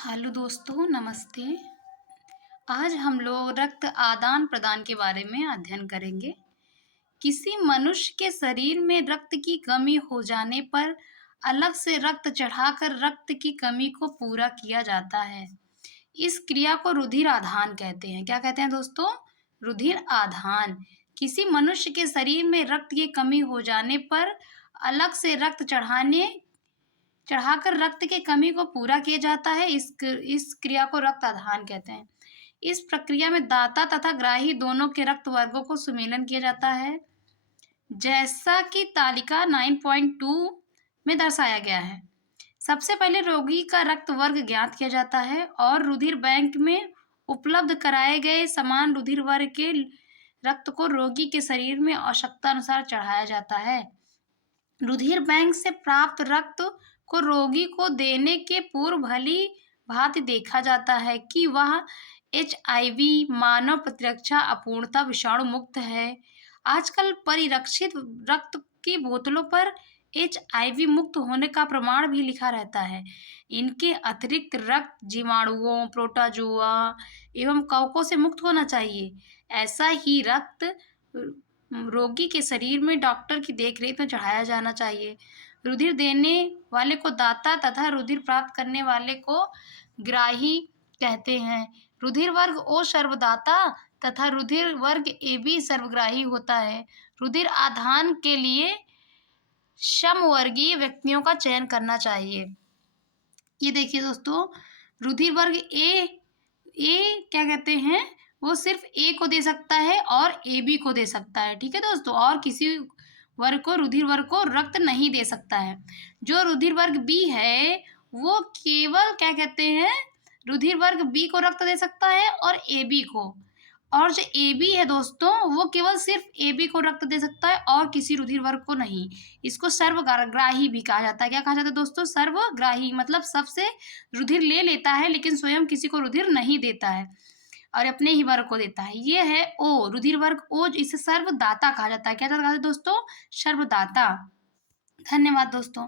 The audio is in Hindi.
हेलो दोस्तों, नमस्ते। आज हम लोग रक्त आदान प्रदान के बारे में अध्ययन करेंगे। किसी मनुष्य के शरीर में रक्त की कमी हो जाने पर अलग से रक्त चढ़ाकर रक्त की कमी को पूरा किया जाता है। इस क्रिया को रुधिर आधान कहते हैं। क्या कहते हैं दोस्तों? रुधिर आधान। किसी मनुष्य के शरीर में रक्त की कमी हो जाने पर अलग से रक्त चढ़ाकर रक्त की कमी को पूरा किया जाता है। इस क्रिया को रक्त आधान कहते हैं। इस प्रक्रिया में दाता तथा ग्राही दोनों के रक्त वर्गों को सुमेलन किया जाता है, जैसा कि तालिका 9.2 में दर्शाया गया है। सबसे पहले रोगी का रक्त वर्ग ज्ञात किया जाता है और रुधिर बैंक में उपलब्ध कराए गए समान रुधिर वर्ग के रक्त को रोगी के शरीर में आवश्यकता अनुसार चढ़ाया जाता है। रुधिर बैंक से प्राप्त रक्त को रोगी को देने के पूर्व भली भांति देखा जाता है कि वह एचआईवी, मानव प्रतिरक्षा अपूर्णता, विषाणु मुक्त है। आजकल परिरक्षित रक्त की बोतलों पर एचआईवी मुक्त होने का प्रमाण भी लिखा रहता है। इनके अतिरिक्त रक्त जीवाणुओं, प्रोटोजोआ एवं कवकों से मुक्त होना चाहिए। ऐसा ही रक्त रोगी के शरीर में डॉक्टर की देखरेख में चढ़ाया जाना चाहिए। रुधिर देने वाले को दाता तथा रुधिर प्राप्त करने वाले को ग्राही कहते हैं। रुधिर वर्ग ओ सर्वदाता तथा रुधिर वर्ग AB सर्वग्राही होता है। रुधिर आधान के लिए समवर्गीय व्यक्तियों का चयन करना चाहिए। ये देखिए दोस्तों, रुधिर वर्ग ए क्या कहते हैं, वो सिर्फ ए को दे सकता है और AB को दे सकता है। ठीक है दोस्तों, और किसी वर्ग को, रुधिर वर्ग को रक्त नहीं दे सकता है। जो रुधिर वर्ग बी है वो केवल क्या कहते हैं, रुधिर वर्ग बी को रक्त दे सकता है और AB को। और जो AB है दोस्तों, वो केवल सिर्फ AB को रक्त दे सकता है और किसी रुधिर वर्ग को नहीं। इसको सर्वग्राही भी कहा जाता है। क्या कहा जाता है दोस्तों? सर्वग्राही, मतलब सबसे रुधिर ले लेता है लेकिन स्वयं किसी को रुधिर नहीं देता है और अपने ही वर्ग को देता है। ये है ओ, रुधिर वर्ग ओ, इसे सर्वदाता कहा जाता है। क्या कहा जाता है दोस्तों? सर्वदाता। धन्यवाद दोस्तों।